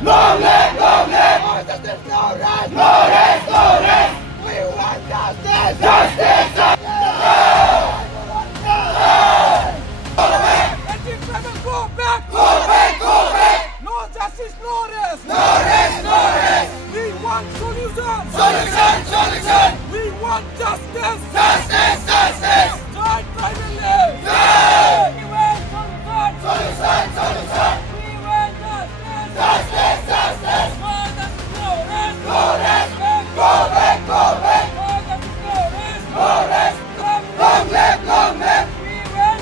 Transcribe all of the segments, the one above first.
Long live! For justice, no rest! No rest! We want justice! Justice! Go back! No justice, no rest! No rest! We want solution! We want justice! Join tribally! We want solution! We want justice! For justice, no rest! Go back! For justice, no rest! Long live! We want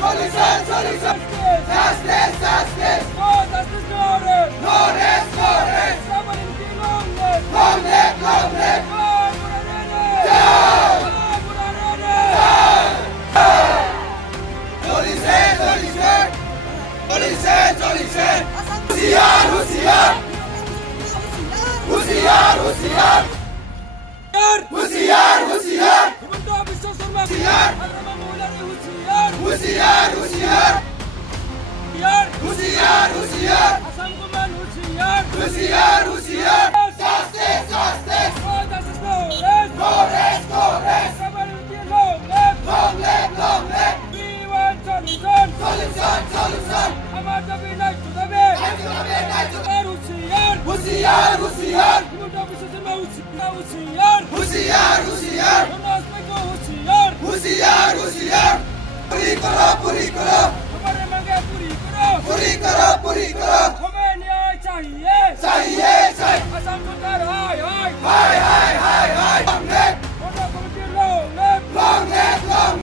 solution! Justice! For justice, no rest! Somebody long live! पूरी करो हमें न्याय चाहिए